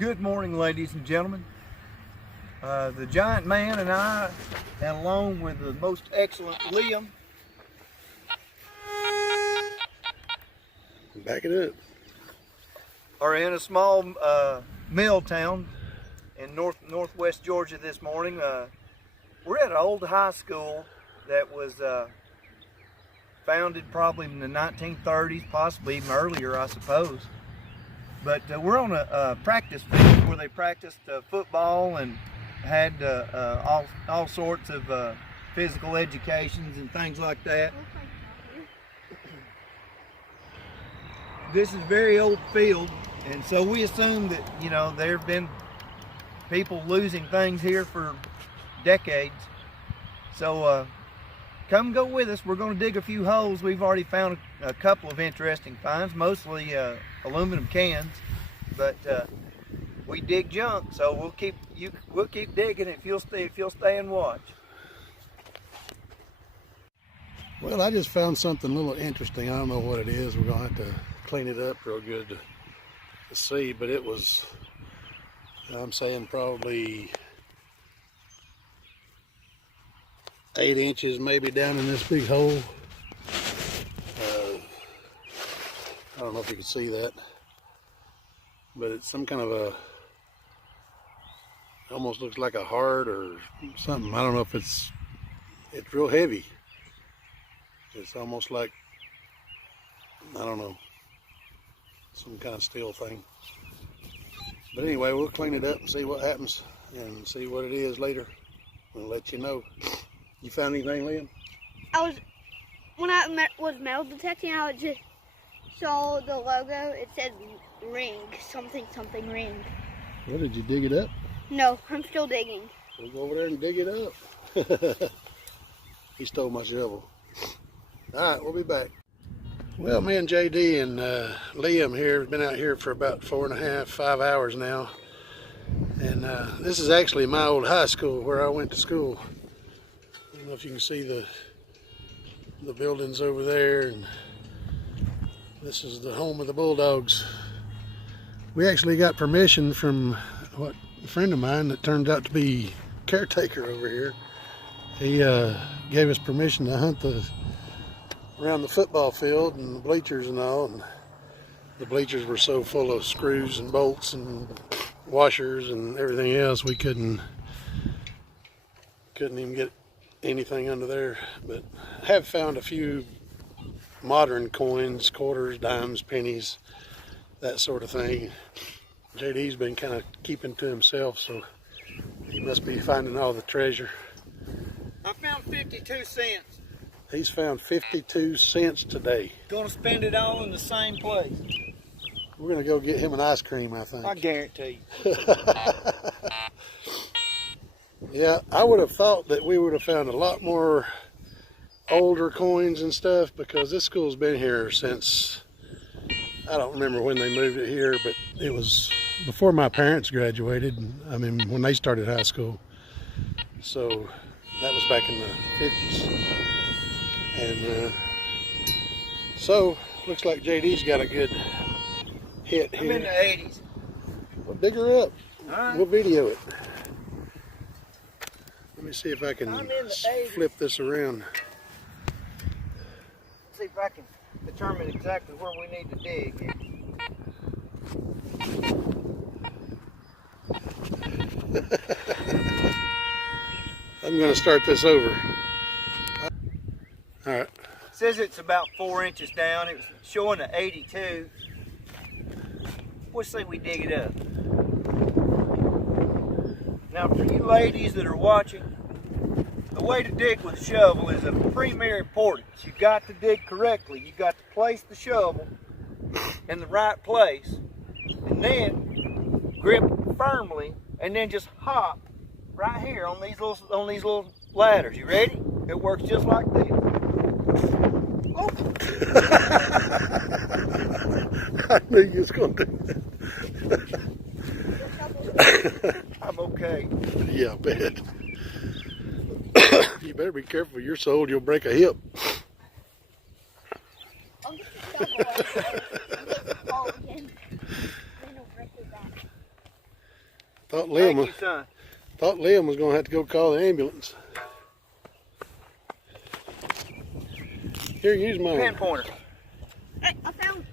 Good morning, ladies and gentlemen. The Giant Man and I, and along with the most excellent Liam, back it up, are in a small mill town in northwest Georgia this morning. We're at an old high school that was founded probably in the 1930s, possibly even earlier, I suppose. But we're on a practice field where they practiced football and had all sorts of physical educations and things like that. This is a very old field, and so we assume that, you know, there have been people losing things here for decades. So come go with us. We're going to dig a few holes. We've already found a couple of interesting finds, mostly aluminum cans, but we dig junk, so we'll keep digging if you'll stay and watch. Well, I just found something a little interesting. I don't know what it is. We're gonna have to clean it up real good to see, but it was, I'm saying, probably 8 inches maybe down in this big hole. I don't know if you can see that, but it's some kind of a, almost looks like a heart or something. I don't know if it's real heavy. It's almost like, I don't know, some kind of steel thing. But anyway, we'll clean it up and see what happens and see what it is later. We'll let you know. You found anything, Liam? When I was metal detecting, I just saw the logo. It said ring, something ring. Well, did you dig it up? No, I'm still digging. We'll go over there and dig it up. He stole my shovel. All right, we'll be back. Well, me and JD and Liam here have been out here for about 4.5, 5 hours now. And this is actually my old high school where I went to school. I don't know if you can see the buildings over there, and this is the home of the Bulldogs. We actually got permission from a friend of mine that turned out to be caretaker over here. He gave us permission to hunt around the football field and the bleachers and all, and the bleachers were so full of screws and bolts and washers and everything else we couldn't even get anything under there. But I have found a few modern coins, quarters, dimes, pennies, that sort of thing. JD's been kind of keeping to himself, so he must be finding all the treasure. I found 52 cents. He's found 52 cents today. Gonna spend it all in the same place. We're gonna go get him an ice cream, I think. I guarantee you. Yeah, I would have thought that we would have found a lot more older coins and stuff, because this school's been here since, I don't remember when they moved it here, but it was before my parents graduated. I mean, when they started high school. So that was back in the 50s. And so looks like JD's got a good hit here. I'm in the 80s. Well, dig her up. All right. We'll video it. Let me see if I can flip this around. See if I can determine exactly where we need to dig. I'm going to start this over. All right. It says it's about 4 inches down. It was showing an 82. Let's say we dig it up. Now, for you ladies that are watching, the way to dig with a shovel is of premier importance. You got to dig correctly. You got to place the shovel in the right place, and then grip firmly, and then just hop right here on these little ladders. You ready? It works just like this. Oh. I knew you was going to do that. I'm okay. Yeah, I bet. You better be careful. You're so old you'll break a hip. I'll get the shovel. I'll get the ball again. Then I'll break it back. Thought Thank Liam, you, son. thought Liam was going to have to go call the ambulance. Here, use mine. Pin pointer. Hey, I found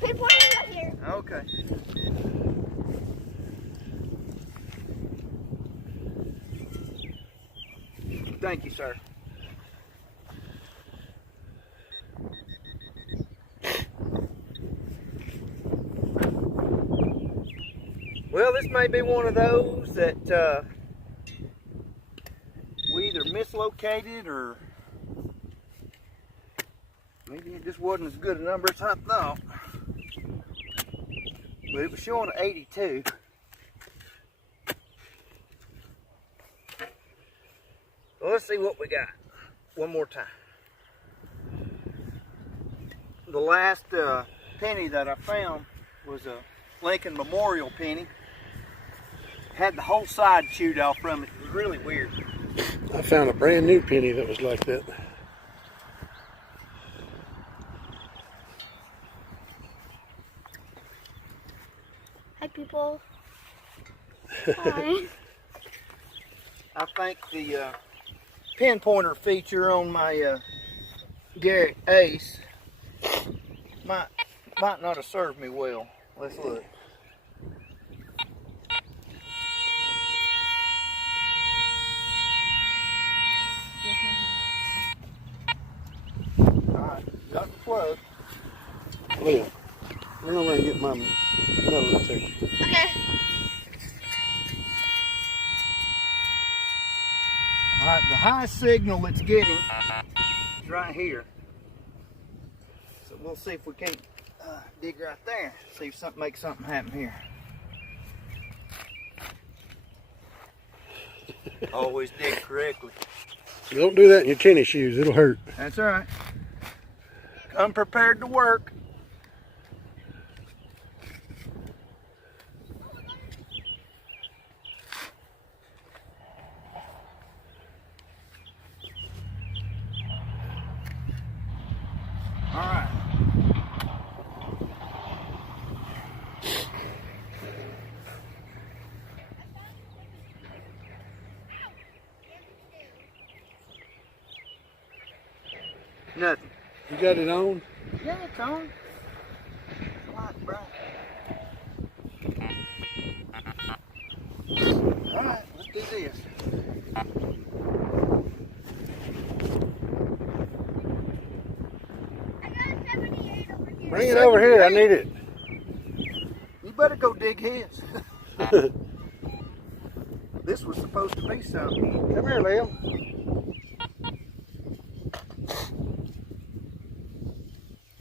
pinpoint right here. Okay. Thank you, sir. Well, this may be one of those that we either mislocated or maybe it just wasn't as good a number as I thought. But it was showing 82. Well, let's see what we got one more time. The last penny that I found was a Lincoln Memorial penny. Had the whole side chewed off from it. It was really weird. I found a brand new penny that was like that. Hi, people. Hi. I think the pinpointer feature on my Garrett Ace might not have served me well. Let's look. Alright, got the plug. Liam, run over and get my metal detector. Okay. Alright, the highest signal it's getting is right here. So we'll see if we can't dig right there. See if something makes something happen here. Always dig correctly. Don't do that in your tennis shoes, it'll hurt. That's alright. I'm prepared to work. Alright. Nothing. You got it on? Yeah, it's on. Light bright. Alright, let's do this. I got a 78 over here. Bring it over here, I need it. You better go dig his. This was supposed to be something. Come here, Liam.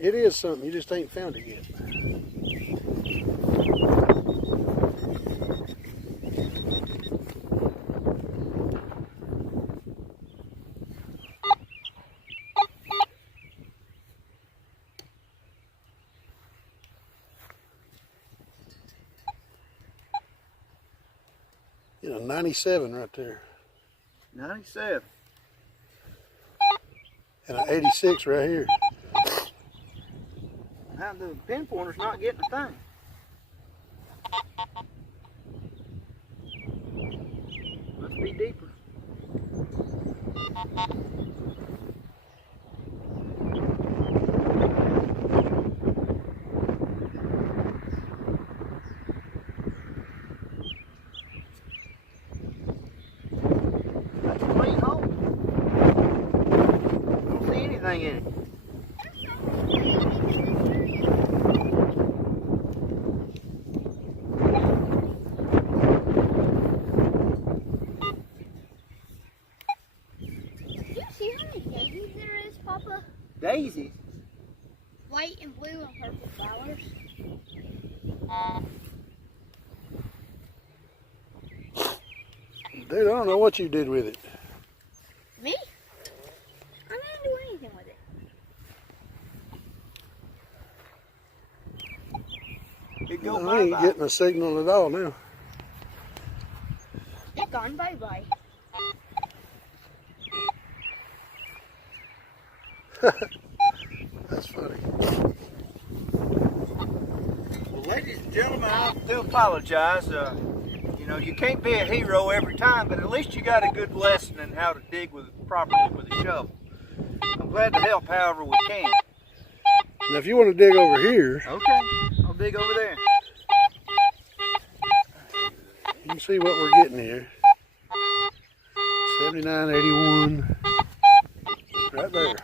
It is something, you just ain't found it yet. You know, 97 right there. 97. And an 86 right here. How the pinpointer's not getting a thing. Must be deeper. That's a clean hole. Don't see anything in it. See how many daisies there is, Papa? Daisies. White and blue and purple flowers. Dude, I don't know what you did with it. Me? I didn't do anything with it. It go I ain't bye-bye. getting a signal at all now. It gone bye-bye. That's funny. Well, ladies and gentlemen, I do apologize. know, you can't be a hero every time, but at least you got a good lesson in how to dig properly with a shovel. I'm glad to help however we can. Now, if you want to dig over here, Okay, I'll dig over there. you can see what we're getting here. 7981, right there.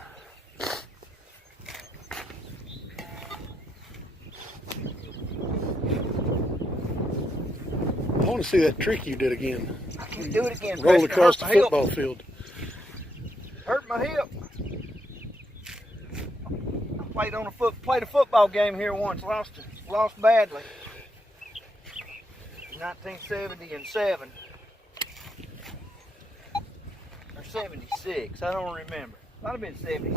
I want to see that trick you did again. I can do it again. Roll Preston. across the Hurt my football hip. field. Hurt my hip. I played a football game here once. Lost badly. 1977 or 76. I don't remember. Might have been 76.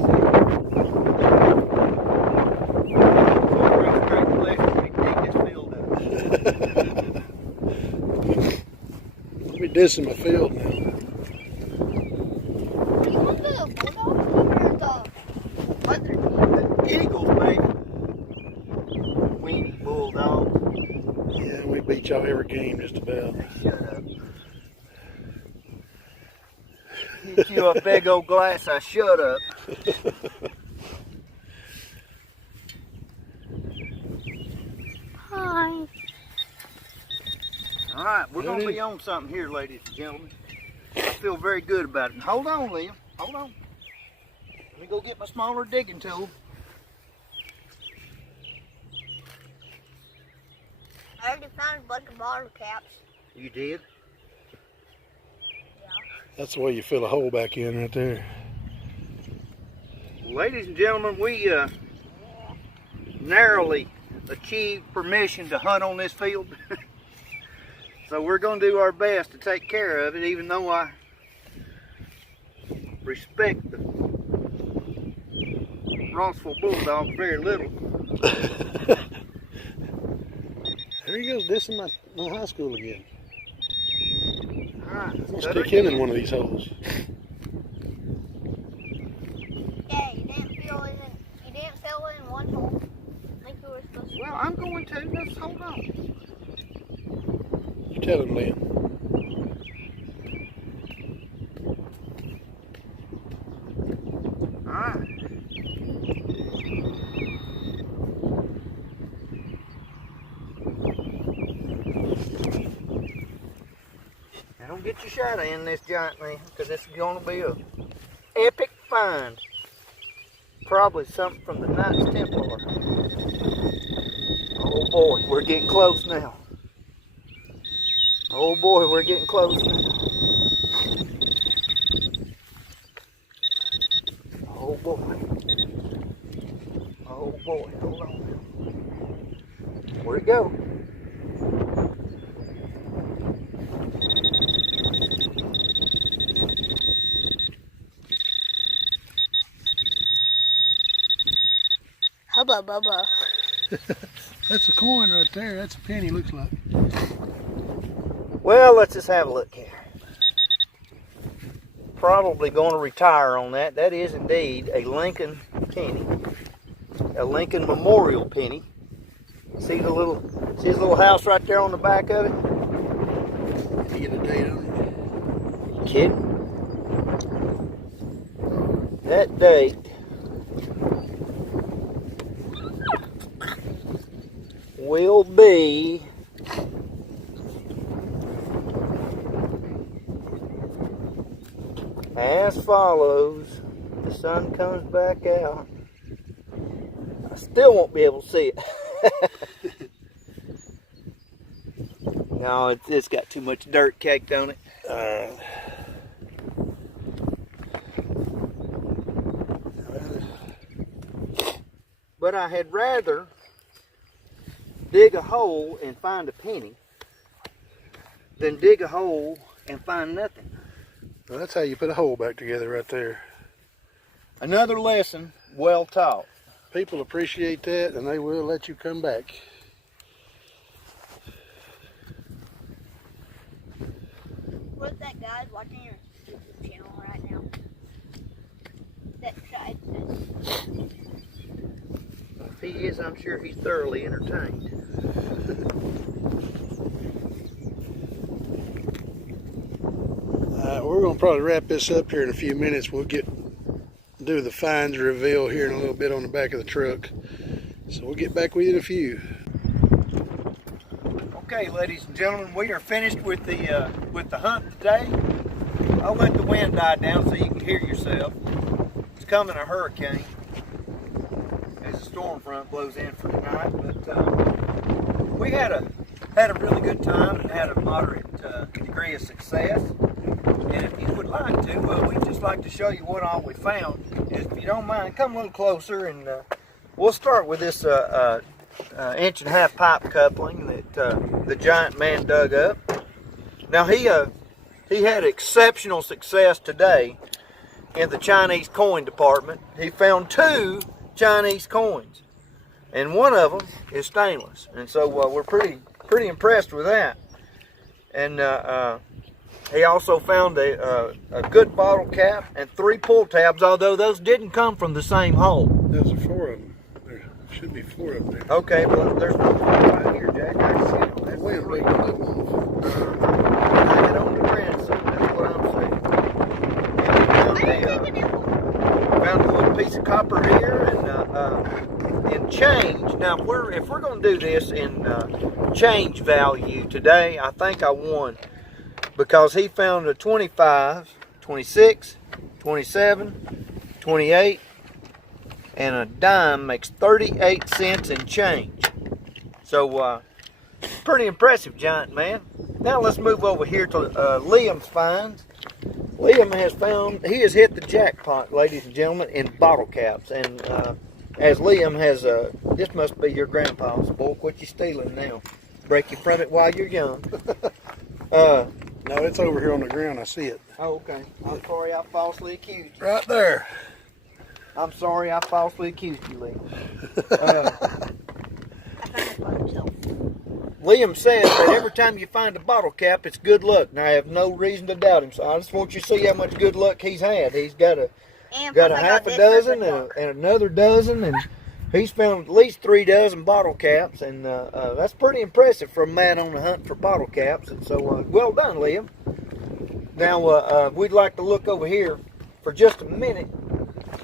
Great pleasure to dig this field up. Let me dissing my field now. What's the Bulldogs or the other team? The Eagles, baby. Weenie Bulldog. Yeah, we beat y'all every game just about. Shut up. Hit you a big old glass, I shut up. Hi. Alright, we're going to be on something here, ladies and gentlemen. I feel very good about it. And hold on, Liam. Hold on. Let me go get my smaller digging tool. I already found a bunch of bottle caps. You did? Yeah. That's the way you fill a hole back in right there. Ladies and gentlemen, we narrowly achieved permission to hunt on this field. So we're going to do our best to take care of it, even though I respect the Rossville Bulldogs very little. There he goes, dissing my high school again. Alright, I'm gonna cut stick her him in again. one of these holes. Yeah, you didn't fill in one hole. Like you were supposed to. Well, I'm going to. Just hold on. You tell him, Liam. Alright. Now don't get your shadow in this giant thing, because this is going to be a epic find. Probably something from the Knights Templar. Oh boy, we're getting close now. Oh boy, we're getting close now. Oh boy. Oh boy, hold on. Where'd it go? Hubba bubba. That's a coin right there. That's a penny, looks like. Well, let's just have a look here. Probably going to retire on that. That is indeed a Lincoln penny. A Lincoln Memorial penny. See his little house right there on the back of it? You get a date on You kidding? That date will be as follows. The sun comes back out. I still won't be able to see it. No, it's got too much dirt caked on it. But I had rather dig a hole and find a penny than dig a hole and find nothing. Well, that's how you put a hole back together right there. Another lesson well taught. People appreciate that, and they will let you come back. What's that guy watching your YouTube channel right now? That side says. If he is, I'm sure he's thoroughly entertained. right, we're gonna probably wrap this up here in a few minutes. We'll do the finds reveal here in a little bit on the back of the truck. So we'll get back with you in a few. Okay, ladies and gentlemen, we are finished with the hunt today. I'll let the wind die down so you can hear yourself. It's coming a hurricane as the storm front blows in for tonight. But we had a really good time and had a moderate degree of success. And if you would like to, we'd just like to show you what all we found. If you don't mind, come a little closer, and we'll start with this 1.5-inch pipe coupling that the giant man dug up. Now he had exceptional success today in the Chinese coin department. He found 2 Chinese coins, and one of them is stainless, and so we're pretty impressed with that. And he also found a good bottle cap and 3 pull tabs, although those didn't come from the same hole. Those are 4 of them. There should be 4 of them there. Okay, well, there's no right here, Jack. I can see it. That's Wind three. blew them off. Hang it on the grandson, that's what I'm saying. And we found a little piece of copper here and change. Now, if we're going to do this in change value today, I think I won, because he found a 25, 26, 27, 28, and a dime makes 38 cents in change. So, pretty impressive, giant man. Now let's move over here to Liam's finds. Liam he has hit the jackpot, ladies and gentlemen, in bottle caps. And as Liam has, this must be your grandpa's. Boy, quit you stealing now. Break you from it while you're young. No, it's over here on the ground. I see it. Oh, okay. I'm sorry I falsely accused you. Right there. I'm sorry I falsely accused you, Liam. Liam says that every time you find a bottle cap, it's good luck. Now, I have no reason to doubt him, so I just want you to see how much good luck he's had. He's got a half a dozen and another dozen, and he's found at least 3 dozen bottle caps, and that's pretty impressive for a man on the hunt for bottle caps. And so, well done, Liam. Now, we'd like to look over here for just a minute.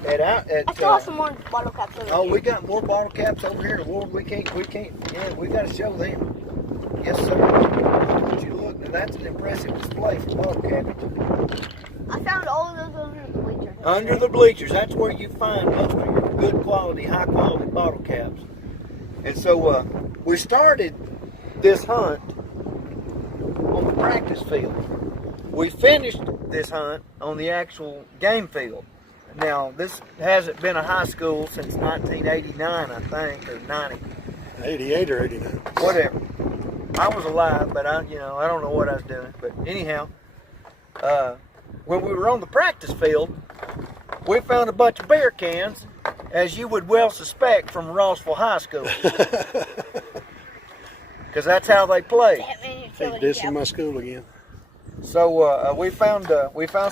I saw some more bottle caps over here. Oh, we got more bottle caps over here. Lord, we can't. Yeah, we got to show them. Yes, sir. I want you to look. Now, that's an impressive display for bottle caps. I found all of those under the bleachers. Under the bleachers, that's where you find most of your good quality, high quality bottle caps. And so we started this hunt on the practice field. We finished this hunt on the actual game field. Now, this hasn't been a high school since 1989, I think, or 90. 88 or 89. Whatever. I was alive, but I don't know what I was doing. But anyhow, when we were on the practice field, we found a bunch of beer cans, as you would well suspect from Rossville High School. Because that's how they play. They dissing my school again. So we found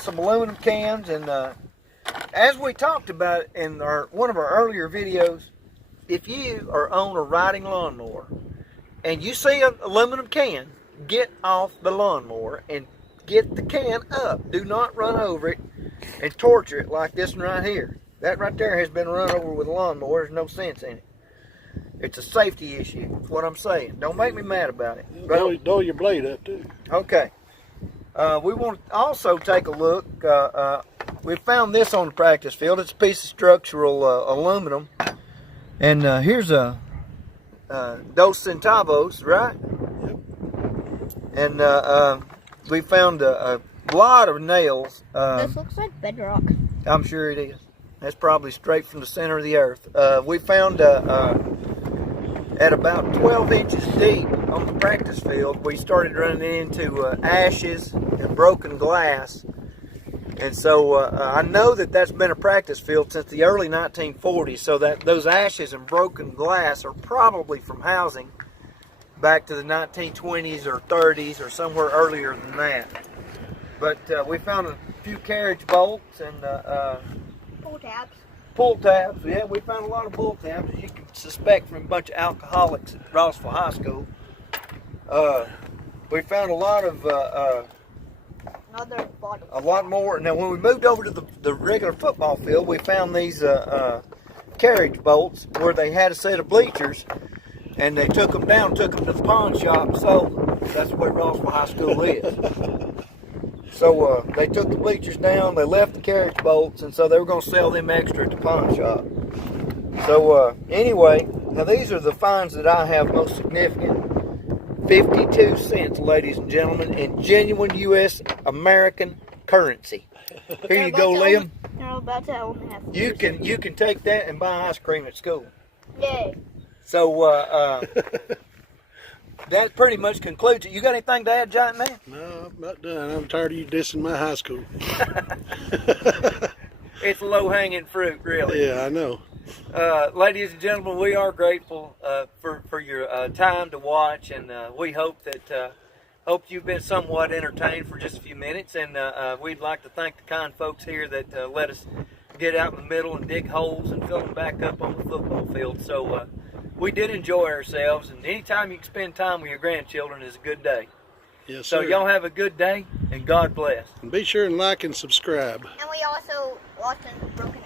some aluminum cans, and as we talked about in one of our earlier videos, if you are on a riding lawnmower and you see an aluminum can, get off the lawnmower and get the can up. Do not run over it and torture it like this one right here. That right there has been run over with a lawnmower. There's no sense in it. It's a safety issue. That's what I'm saying. Don't make me mad about it. Dull your blade up too. Okay. We want to also take a look. We found this on the practice field. It's a piece of structural aluminum. And here's a Dos Centavos, right? Yep. And we found a lot of nails. This looks like bedrock. I'm sure it is. That's probably straight from the center of the earth. We found at about 12 inches deep on the practice field, we started running into ashes and broken glass. And so I know that that's been a practice field since the early 1940s, so that those ashes and broken glass are probably from housing back to the 1920s or 30s or somewhere earlier than that. But we found a few carriage bolts and Pull tabs. Pull tabs. Yeah, we found a lot of pull tabs, as you can suspect from a bunch of alcoholics at Rossville High School. We found a lot of another bottom. A lot more. Now, when we moved over to the regular football field, we found these carriage bolts where they had a set of bleachers, and they took them down, took them to the pawn shop, and sold them. That's where Rossville High School is. So they took the bleachers down, they left the carriage bolts, and so they were going to sell them extra at the pawn shop. So anyway, now these are the finds that I have most significant. 52 cents, ladies and gentlemen, in genuine U.S. American currency. Here you go, Liam. They're about to only have You can take that and buy ice cream at school. Yay. So that pretty much concludes it. You got anything to add, Giant Man? No, I'm about done. I'm tired of you dissing my high school. It's low-hanging fruit, really. Yeah, I know. Ladies and gentlemen, we are grateful for your time to watch, and we hope that you've been somewhat entertained for just a few minutes. And we'd like to thank the kind folks here that let us get out in the middle and dig holes and fill them back up on the football field. So we did enjoy ourselves, and anytime you can spend time with your grandchildren is a good day. Yes, So sir. y'all have a good day, and God bless. And be sure and like and subscribe. And we also lost in broken